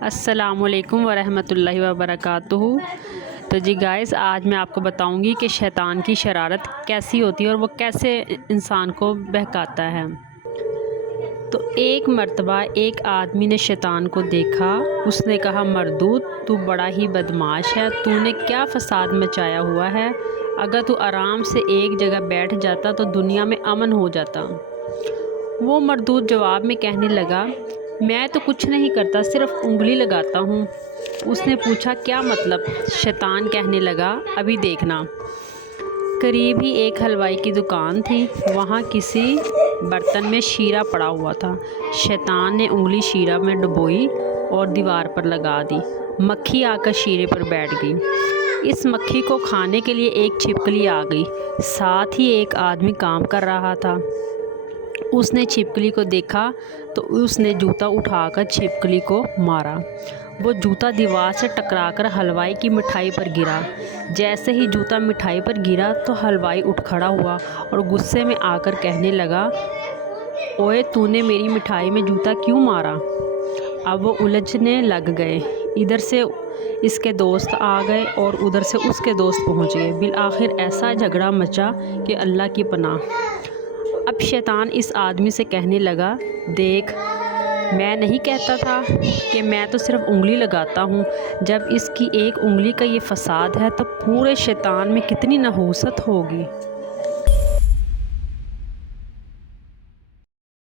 السلام علیکم ورحمۃ اللہ وبرکاتہ۔ تو جی گائز، آج میں آپ کو بتاؤں گی کہ شیطان کی شرارت کیسی ہوتی ہے اور وہ کیسے انسان کو بہکاتا ہے۔ تو ایک مرتبہ ایک آدمی نے شیطان کو دیکھا۔ اس نے کہا، مردود، تو بڑا ہی بدمعاش ہے، تو نے کیا فساد مچایا ہوا ہے؟ اگر تو آرام سے ایک جگہ بیٹھ جاتا تو دنیا میں امن ہو جاتا۔ وہ مردود جواب میں کہنے لگا، میں تو کچھ نہیں کرتا، صرف انگلی لگاتا ہوں۔ اس نے پوچھا، کیا مطلب؟ شیطان کہنے لگا، ابھی دیکھنا۔ قریب ہی ایک حلوائی کی دکان تھی، وہاں کسی برتن میں شیرہ پڑا ہوا تھا۔ شیطان نے انگلی شیرہ میں ڈبوئی اور دیوار پر لگا دی۔ مکھی آ کر شیرے پر بیٹھ گئی۔ اس مکھی کو کھانے کے لیے ایک چھپکلی آ گئی، ساتھ ہی ایک آدمی کام کر رہا تھا۔ اس نے چھپکلی کو دیکھا تو اس نے جوتا اٹھا کر چھپکلی کو مارا۔ وہ جوتا دیوار سے ٹکرا کر حلوائی کی مٹھائی پر گرا۔ جیسے ہی جوتا مٹھائی پر گرا تو حلوائی اٹھ کھڑا ہوا اور غصے میں آ کر کہنے لگا، اوئے، تو نے میری مٹھائی میں جوتا کیوں مارا؟ اب وہ الجھنے لگ گئے۔ ادھر سے اس کے دوست آ گئے اور ادھر سے اس کے دوست پہنچ گئے۔ بالآخر ایسا جھگڑا مچا کہ اللہ کی پناہ۔ اب شیطان اس آدمی سے کہنے لگا، دیکھ، میں نہیں کہتا تھا کہ میں تو صرف انگلی لگاتا ہوں؟ جب اس کی ایک انگلی کا یہ فساد ہے تو پورے شیطان میں کتنی نحوست ہوگی۔